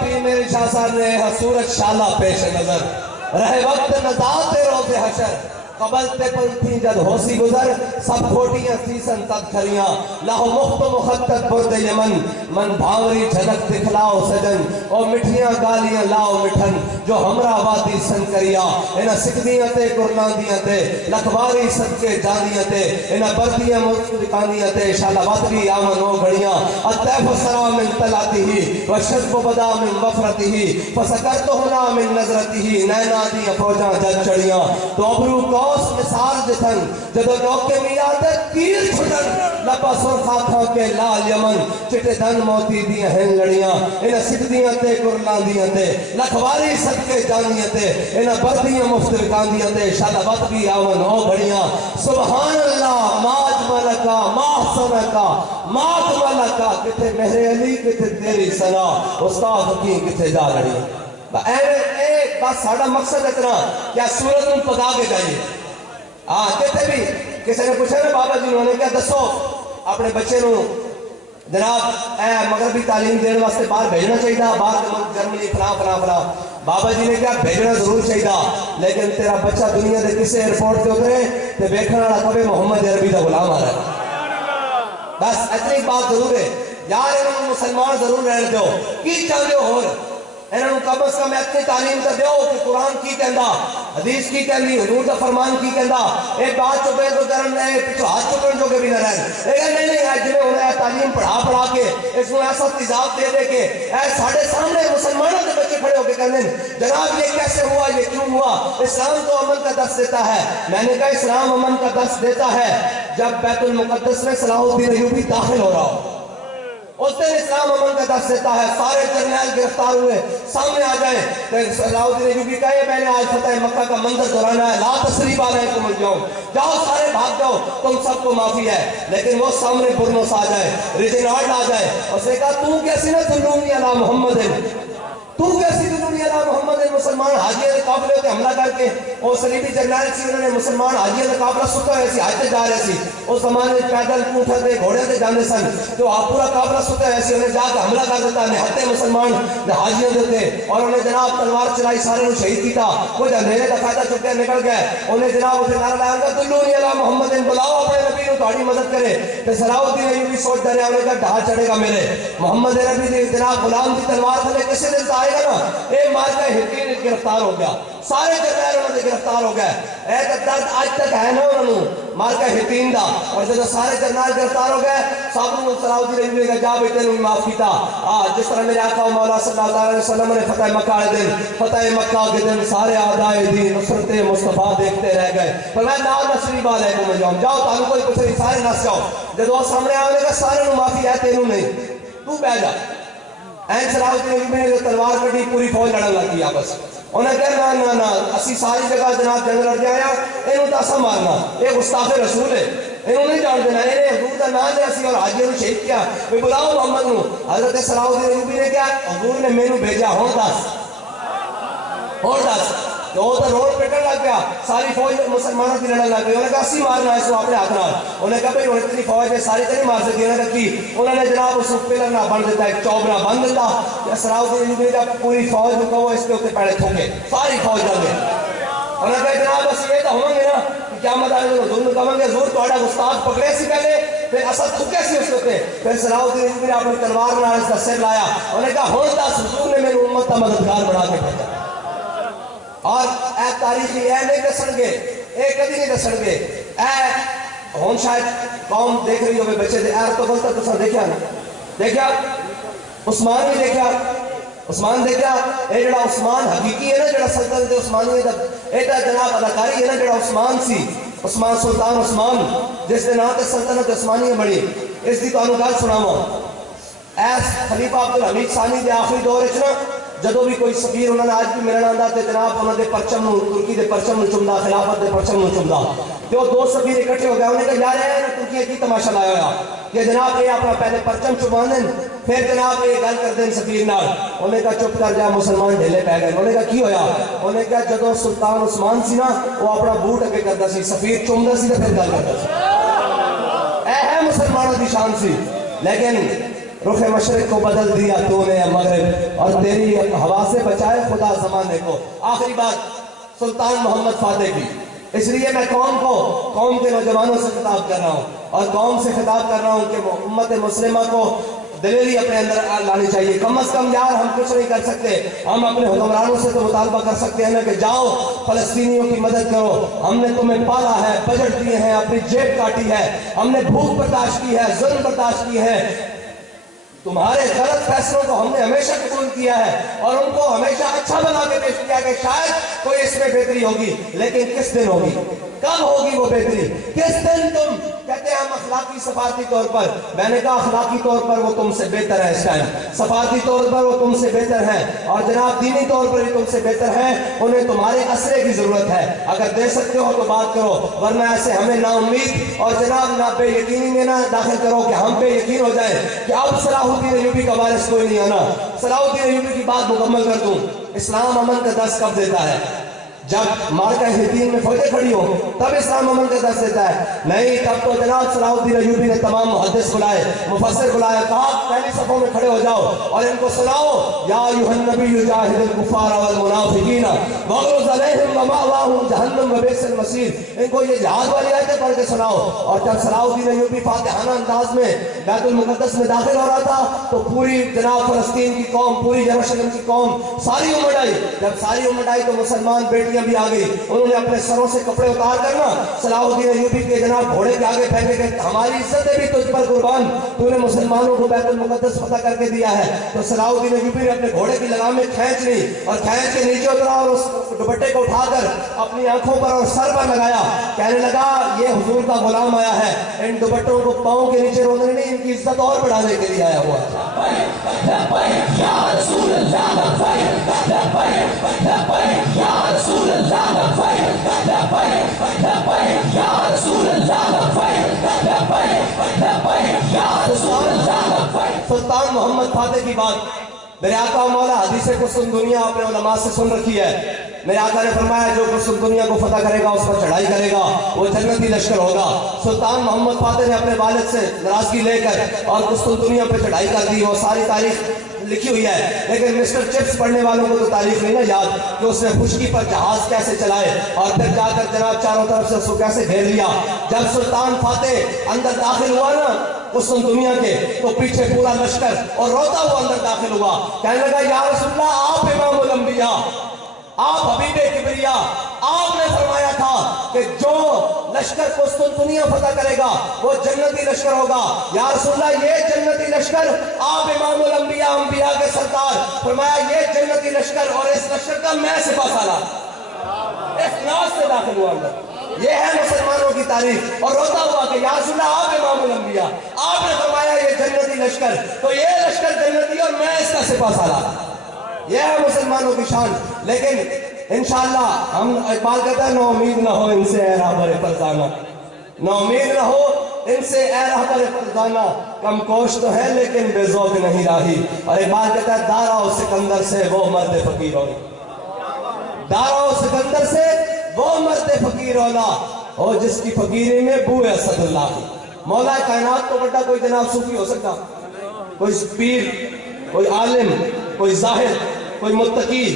پیر میرے شاہ صاحب نے سورج شالہ پیش نظر رہے وقت نزاعت روز حشر قبل تے پنتھی جد ہوسی گزر سب کھوٹیاں سیسن تد کھریاں لاہو مخت و مخطط برد یمن من بھاوری جھلک دکھلاؤ سجن او مٹھیاں گالیاں لاؤ مٹھن جو ہمراہ وادی سن کریا انہا سکھدیاں تے قرناندیاں تے لکھواری صدقے جاندیاں تے انہا بردیاں مستقاندیاں تے شالہ وطبی آمن ہو گھڑیاں الطیف السلام من طلاتی ہی وشذب بدا من وفرتی ہی فسکرتو ہنا من نظرتی ہی نینا دیاں فوجاں جد چڑیاں تو ابرو کوس مثال جتن جدو نوکے میادے تیر چھٹن لپا سرخا کھا کے لال یمن چٹے دن موتی دیاں ہیں لڑیاں انہا سکھدیاں تے قرلاندیاں تے لکھواری صدقے جانیاں تے انہا بردیاں مفترکاندیاں تے شالہ وطبی آون ہو گھڑیاں سبحان اللہ ماج ملکا محسنکا مات ملکا کتے مہر علی کتے تیری سنا استاد حکیم کتے جا لڑیاں بس ساڑا مقصد اتنا کیا سورت ان پکا کے جائیے کہتے بھی کسی نے پوچھا نا بابا جی انہوں نے کیا دسو اپنے بچے نو جناب مغربی تعلیم دینے واسطے باہر بھیجنا چاہیے باہر جرمنی فلاں بابا جی نے کیا بھیجنا ضرور چاہیے لیکن تیرا بچہ دنیا دے کسے ایئرپورٹ تے اترے تے بیٹھنے والا کبھی محمد عربی دا غلام آ رہا ہے بس اتنی بات ضرور ہے یار انہوں مسلمان ضرور رہنے دو کی چاہتے ہو انہوں کم از کم اتنی تعلیم کا دیو کہ قرآن کی کہندا حدیث کی کہندی حضور کا فرمان کی کہندا ایک بات چکے تو کرن رہے پچھو ہاتھ چکن جو کہ بھی نہ رہن لیکن نہیں آج جنہیں انہیں تعلیم پڑھا کے اس میں ایسا تیزاب دے کے اے ساڑھے سامنے مسلمانوں کے بچے کھڑے ہو کے کہنے جناب یہ کیسے ہوا یہ کیوں ہوا اسلام تو امن کا درس دیتا ہے میں نے کہا اسلام امن کا درس دیتا ہے جب بیت المقدس میں صلاح الدین ایوبی داخل ہو رہا ہو اس دن اسلام امن کا درس دیتا ہے سارے جرنیل گرفتار ہوئے سامنے آ جائیں صلاح الدین ایوبی کہے میں نے آج فتح مکہ کا منظر دہرانا ہے لا تثریب علیکم اليوم جاؤ سارے بھاگ جاؤ تم سب کو معافی ہے لیکن وہ سامنے برنوس آ جائے ریجنارڈ آ جائے اس نے کہا تو کیسی نہ تلومی علی محمد تو کیسی تلومی علی محمد مسلمان حاجیہ دے قافلے ہوتے حملہ کر کے اور صلیبی جرنیل سی انہوں نے مسلمان حاجیہ دے قافلہ سکا ہوئے سی حاجتے جا رہے سی اس زمانے پیدل اونٹھا دے گھوڑے دے جانے سن تو آپ پورا قافلہ سکا ہوئے سی انہیں جا کے حملہ کر دیتا نہتے مسلمان حاجیہ دیتے اور انہیں جناب تلوار چلائی سارے انہوں شہید کیتا وہ اندھیرے کا فائدہ چکے نکل گئے انہیں جناب اسے نعرہ لائیں گا دلونی علی محمد بلاؤ اپنے نبی نے تھوڑی مدد کرے تو صلاح الدین ایوبی سوچ دے رہے انہیں کہا ڈھال چڑھے گا میرے محمد عربی نے جناب غلام کی تلوار تھلے کسی دن آئے گا نا اے مارکہ حقین گرفتار ہو گیا سارے جرنیل انہوں نے گرفتار ہو گئے اے درد آج تک ہے نا انہوں مارکہ حقین دا اور جب سارے جرنیل گرفتار ہو گئے صاحب صلاح الدین ایوبی نے جا بیٹے نے معاف کیتا جس طرح میرے آقا و مولا صلی اللہ علیہ وسلم نے فتح مکہ دن فتح مکہ کے دن سارے اعدائے دین نصرت مصطفیٰ دیکھتے رہ گئے فرمایا لا نصریب علیکم اليوم جاؤ تعلق کوئی کچھ نہیں سارے نس جاؤ جب وہ سامنے آنے کا سارے نو معافی ہے تینوں نہیں تو بہ جا این صلاح الدین ایوبی نے جو تلوار کٹی پوری فوج لڑن لگی آپس انہیں کہا نا اسی ساری جگہ جناب جنگ لڑ جایا انہوں تاسا مارنا ایک گستاخ رسول ہے انہوں نہیں جان دینا انہیں حضور کا نام لیا سی اور حاجیوں نے شہید کیا وہ بلاؤ محمد نو حضرت صلاح الدین ایوبی نے کیا حضور نے میں نو بھیجا ہون دس تو وہ تو روڈ پٹن لگ گیا ساری فوج مسلمانوں کی لڑن لگ گئی انہیں کہا اسی مارنا ہے اس کو اپنے ہاتھ نال انہیں کہا بھئی اتنی فوج ہے ساری تری مار سکتی انہیں کہا کی انہوں نے جناب اس کو پلر نہ بند دیتا ایک چوبنا بند دیتا صلاح الدین ایوبی نے پوری فوج کو کہو اس کے اوپر پیڑے تھوکے ساری فوج لگ گئی انہیں کہا جناب بس یہ تو ہوں گے نا کیا مدار حضور نے کہا گے حضور توڑا گستاخ پکڑے سی پہلے پھر اسد تھکے سی اس کے پھر صلاح الدین ایوبی نے اپنی تلوار نال اس کا سر لایا انہیں کہا ہون دس حضور نے میری امت کا مددگار بنا کے بھیجا اور اے تاریخی اے نہیں دسن گے اے کدی نہیں دسن گے اے ہون شاید قوم دیکھ رہی ہوئے بچے دے اے تو غلطہ تو سن دیکھا نا دیکھا عثمان بھی دیکھا عثمان دیکھا اے جڑا عثمان حقیقی ہے نا جڑا سلطنت عثمانی ہے اے تا جناب اداکاری ہے نا جڑا عثمان سی عثمان سلطان عثمان جس نے نام تے سلطنت عثمانی بڑی اس دی تو انہوں گل سناما ایس خلیفہ عبدالحمید ثانی دے آخری دور اچنا جدو بھی کوئی سفیر انہوں نے آج بھی ملنا آندا تے جناب انہوں نے پرچم نو ترکی دے پرچم نو چمدا خلافت دے پرچم نو چمدا جو دو سفیر اکٹھے ہو گئے انہوں نے کہا یار ہے نا ترکی کی تماشا لایا ہوا کہ جناب یہ اپنا پہلے پرچم چمان دیں پھر جناب یہ گل کر دیں سفیر نال انہوں نے کہا چپ کر جا مسلمان ڈھیلے پہ گئے انہوں نے کہا کی ہویا انہوں نے کہا جدو سلطان عثمان سی نا وہ اپنا بوٹ اگے کرتا سی سفیر چمدا سی تو پھر گل کرتا سی اے ہے مسلمانوں کی شان سی لیکن رخ مشرق کو بدل دیا تو نے مغرب، اور تیری ہوا سے بچائے خدا زمانے کو۔ آخری بات سلطان محمد فاتح کی، اس لیے میں قوم کے نوجوانوں سے خطاب کر رہا ہوں، اور قوم سے خطاب کر رہا ہوں کہ امت مسلمہ کو دلیری اپنے اندر لانی چاہیے۔ کم از کم یار ہم کچھ نہیں کر سکتے، ہم اپنے حکمرانوں سے تو مطالبہ کر سکتے ہیں نا کہ جاؤ فلسطینیوں کی مدد کرو، ہم نے تمہیں پالا ہے، بجٹ دیے ہیں، اپنی جیب کاٹی ہے، ہم نے بھوک برداشت کی ہے، ظلم برداشت کی ہے، تمہارے غلط فیصلوں کو ہم نے ہمیشہ قبول کیا ہے اور ان کو ہمیشہ اچھا بنا کے پیش کیا کہ شاید کوئی اس میں بہتری ہوگی، لیکن کس دن ہوگی؟ کب ہوگی وہ بہتری؟ کس دن تم کہتے ہیں ہم اخلاقی سفارتی طور پر، میں نے کہا اخلاقی طور پر وہ تم سے بہتر ہے اس ٹائم، سفارتی طور پر وہ تم سے بہتر ہیں، اور جناب دینی طور پر بھی تم سے بہتر ہیں، انہیں تمہارے اسرے کی ضرورت ہے، اگر دے سکتے ہو تو بات کرو، ورنہ ایسے ہمیں نا امید اور جناب نا بے یقینی میں نہ داخل کرو کہ ہم بے یقین ہو جائیں کہ اب صلاح الدین ایوبی کا وارث کوئی نہیں آنا۔ صلاح الدین ایوبی کی بات مکمل کر دوں، اسلام امن کا درس کب دیتا ہے؟ جب مارکہ حطین میں فوجیں کھڑی ہو تب اسلام امن کا درس دیتا ہے، نہیں تب تو جناب صلاح الدین ایوبی نے تمام محدث بلائے، مفسر بلائے، کہا پہلی صفوں میں کھڑے ہو جاؤ اور ان کو سناؤ یا ایھا النبی جاہد الکفار والمنافقین واغلظ علیہم ومأواہم جہنم وبئس المصیر، ان کو یہ جہاد والی آیتیں پڑھ کے سناؤ۔ اور جب صلاح الدین ایوبی فاتحانہ انداز میں بیت المقدس میں داخل ہو رہا تھا تو پوری جناب فلسطین کی قوم، پوری یروشلم کی قوم ساری امت آئی، جب ساری امت آئی تو مسلمان بیٹیاں بھی آ گئی، انہوں نے اپنے سروں سے کپڑے اتار کر نا صلاح الدین ایوبی کے جناب گھوڑے کے آگے پھینکے کہ ہماری عزتیں بھی تجھ پر قربان، تو نے مسلمانوں کو بیت المقدس فتح کر کے دیا ہے۔ تو صلاح الدین ایوبی نے اپنے گھوڑے کی لگامیں کھینچ لی اور کھینچ کے نیچے اترا اور اس دوپٹے کو اٹھا کر اپنی آنکھوں پر اور سر پر لگایا، کہنے لگا یہ حضور کا غلام آیا ہے، ان دوپٹوں کو پاؤں کے نیچے روکنے نہیں، ان کی عزت اور بڑھانے کے لیے آیا ہوا سلطان محمد فاتح کی بات میرے آقا و مولا حدیث قسطن دنیا اپنے علماء سے سن رکھی ہے، میرے آقا نے فرمایا جو قسطن دنیا کو فتح کرے گا اس پر چڑھائی کرے گا وہ جنتی لشکر ہوگا۔ سلطان محمد فاتح نے اپنے والد سے ناراضگی لے کر اور قسطن دنیا پہ چڑھائی کر دی، وہ ساری تاریخ لکھی ہوئی ہے، لیکن مسٹر چپس پڑھنے والوں کو تو تاریخ نہیں نا یاد کہ اس نے خشکی پر جہاز کیسے چلائے اور پھر جا کر جناب چاروں طرف سے اس کو کیسے گھیر لیا۔ جب سلطان فاتح اندر داخل ہوا نا قسطن دنیا کے تو پیچھے پورا لشکر اور روتا ہوا اندر داخل ہوا، کہنے لگا یا رسول اللہ آپ امام الانبیاء، آپ حبیب کبریا، آپ نے فرمایا تھا کہ جو لشکر قسطن دنیا فتح کرے گا وہ جنتی لشکر ہوگا، یا رسول اللہ یہ جنتی لشکر، آپ امام الانبیاء انبیاء کے سردار، فرمایا یہ جنتی لشکر اور اس لشکر کا میں سپہ سالار، اخلاص سے داخل ہوا اندر۔ یہ ہے مسلمانوں کی تاریخ، اور روتا ہوا کہ یا رسول اللہ آپ امام الانبیاء، آپ نے فرمایا یہ جنتی لشکر، تو یہ لشکر جنتی اور میں اس کا سپہ سالار، یہ ہے مسلمانوں کی شان۔ لیکن انشاءاللہ ہم اقبال کہتا ہے نا امید نہ ہو ان سے اے رہبر فرزانہ، نا امید نہ ہو ان سے اے رہبر فرزانہ، کم کوش تو ہے لیکن بے ذوق نہیں راہی، اور اقبال کہتا ہے دارا و سکندر سے وہ مرد فقیر ہوئی، دارا و سکندر سے وہ مرد فقیر اولا ہو جس کی فقیری میں بو اسد اللہ کی۔ مولا کائنات تو بڑا کوئی جناب صوفی ہو سکتا، کوئی پیر، کوئی عالم، کوئی زاہد، کوئی متقی،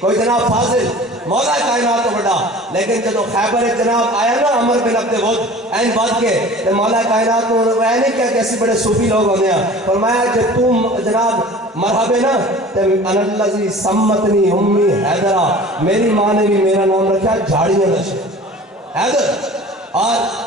کوئی جناب فاضل، مولا کائنات تو بڑا، لیکن جب خیبر جناب آیا نا عمر بن عبد ود این بات کے تو مولا کائنات کو وہ نہیں کیا کہ ایسی بڑے صوفی لوگ ہونے ہیں، فرمایا جب تم جناب مرحبا نا تو انا الذی سمتنی امی حیدرہ، میری ماں نے بھی میرا نام رکھا جھاڑیاں نشے حیدر۔ اور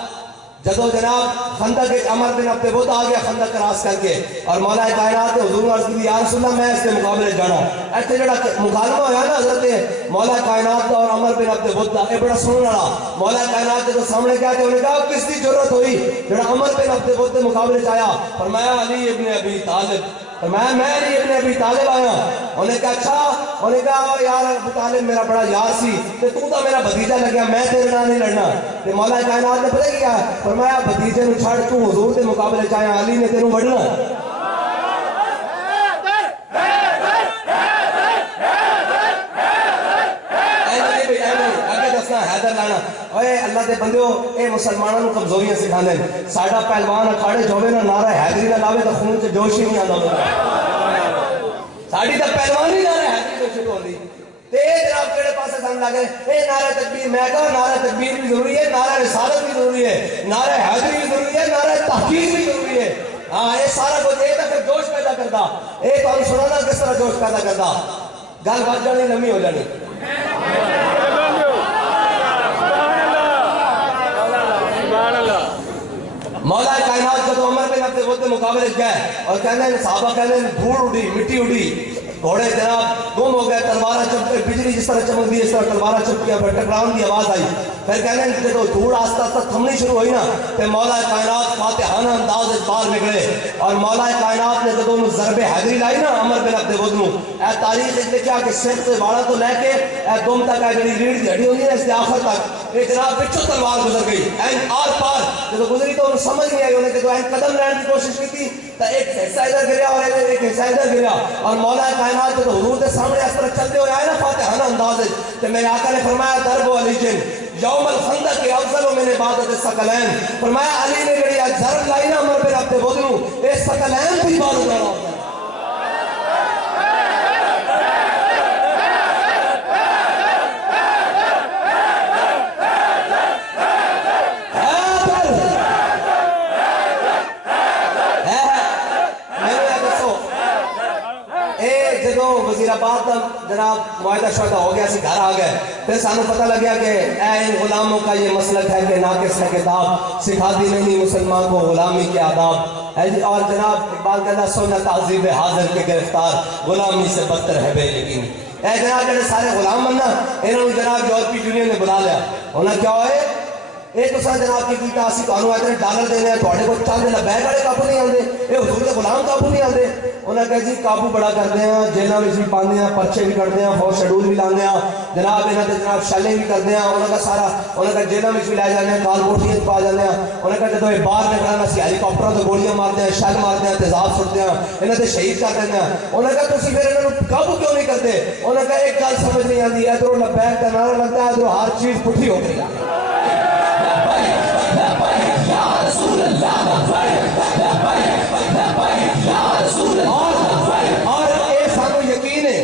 جدو جناب خندق عمر بن عبد ود آ گیا خندق کراس کر کے، اور مولا کائنات نے حضور عرض کی یا رسول اللہ میں اس کے مقابلے جانا، ایسے جڑا مکالمہ ہوا نا حضرت مولا کائنات اور عمر بن عبد ود دا، اے بڑا سننے رہا، مولا کائنات جدو سامنے کیا کہ انہیں کہا کس کی ضرورت ہوئی جڑا عمر بن عبد ود کے مقابلے چاہیا، فرمایا علی ابن ابی طالب، فرمایا میں علی ابن ابی طالب آیا، انہیں کہا اچھا، انہیں کہا یار ابو طالب میرا بڑا یار سی تو تو میرا بھتیجا لگیا، میں تیرے نہ نہیں لڑنا، کہ مولا کائنات نے پتہ کیا فرمایا بھتیجے نو چھاڑ تو حضور دے مقابلے چاہیا، علی نے تینوں وڑنا۔ حیدر لانا، اوے اللہ اللہ دے بندے ہو اے مسلمانوں کو کمزوریاں سکھانے ساڈا پہلوان اکھاڑے جو نا نعرہ حیدری نہ لاوے تو خون چ جوش ہی نہیں آندا ساڈی تے پہلوان ہی نعرہ حیدری تو شروع ہوندی تے جناب کیڑے پاسے سن لگے اے نعرہ تکبیر میں کہا نعرہ تکبیر بھی ضروری ہے نعرہ رسالت بھی ضروری ہے نعرہ حیدری بھی ضروری ہے نعرہ تحقیق بھی ضروری ہے ہاں یہ سارا کچھ یہ پھر جوش پیدا کرتا یہ تمہیں سنانا کس طرح جوش پیدا کرتا گل بچ جانی لمبی ہو جانی مولا کائنات جب عمر بن عبد العزیز مقابلے گئے اور کہنے صحابہ کہنے دھوڑ اڑی مٹی اڑی گھوڑے جناب گم ہو گئے تلواریں چمک بجلی جس طرح چمک دی اس طرح تلواریں چمکیاں پھر ٹکراؤن کی آواز آئی پھر کہنے جب دھوڑ آستہ آستہ تھمنی شروع ہوئی نا تو مولا کائنات فاتحانہ انداز باہر نکلے اور مولا کائنات نے جب انہوں ضرب حیدری لائی نا عمر بن عبد العزیز اے تاریخ اس لکھا کہ سر سے باڑا تو لے کے اے دم تک اے جڑی ریڑھ دی ہڈی ہوگی نا اس کے آخر تک یہ جناب بچوں تلوار گزر گئی این آر پار جب گزری تو انہوں سمجھ نہیں آئی انہیں کہ تو این قدم لینے کی کوشش کی تھی تو ایک حصہ ادھر گریا اور ایک حصہ ادھر گریا اور مولا کائنات جب حضور کے سامنے اس طرح چلتے ہوئے آئے نا فاتحانہ انداز تو میرے آقا نے فرمایا درب و علی جن یوم الخندق کے افضل و من عبادت الثقلین فرمایا علی نے جڑی آج ضرب لائی نا عمر بن عبد العزیز اے ثقلین بھی عبادت کرنا ہوتا ہے وزیر آباد جناب معاہدہ شعدہ ہو گیا سی گھر آ گئے پھر سانو پتہ لگیا کہ اے ان غلاموں کا یہ مسلک ہے کہ ناقص ہے کتاب سکھا دی نہیں مسلمان کو غلامی کے آداب اور جناب اقبال کہتا سنت عذیب حاضر کے گرفتار غلامی سے بدتر ہے بے یقین اے جناب جڑے سارے غلام بننا انہوں نے جناب یورپی یونین نے بلا لیا انہوں نے کیا ہوئے یہ تو سر جناب کی کیتا اسی قانون اتنے ڈالر دینے ہیں تھوڑے کو چل دینا بیگ والے قابو نہیں آتے یہ حضور کے غلام قابو نہیں آتے انہوں نے کہا جی قابو بڑا کرتے ہیں جیلوں میں بھی پاندے ہیں پرچے بھی کرتے ہیں فوج شیڈول بھی لاندے ہیں جناب انہوں نے جناب شیلنگ بھی کرتے ہیں انہوں نے سارا انہوں نے کہا جیلوں میں بھی لائے جانے ہیں کال کوٹھیاں پا جانے ہیں انہوں نے کہا جب یہ باہر نکلنا سی ہیلی کاپٹروں سے گولیاں مارتے ہیں شیل مارتے ہیں تیزاب سٹتے ہیں انہوں نے شہید کر دیتے ہیں انہوں نے کہا تسی پھر انہوں نے قابو کیوں نہیں کرتے انہوں نے کہا ایک گل سمجھ نہیں آتی ادھروں لبیک کا نعرہ لگتا ہے ادھروں ہر چیز پٹھی ہو گئی اور اے سانو یقین ہے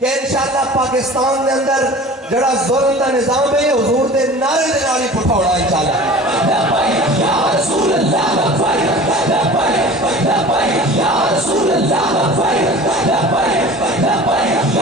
کہ انشاءاللہ پاکستان دے اندر جڑا ظلم دا نظام ہے حضور دے نعرے دے نال ہی پٹھا ہونا انشاءاللہ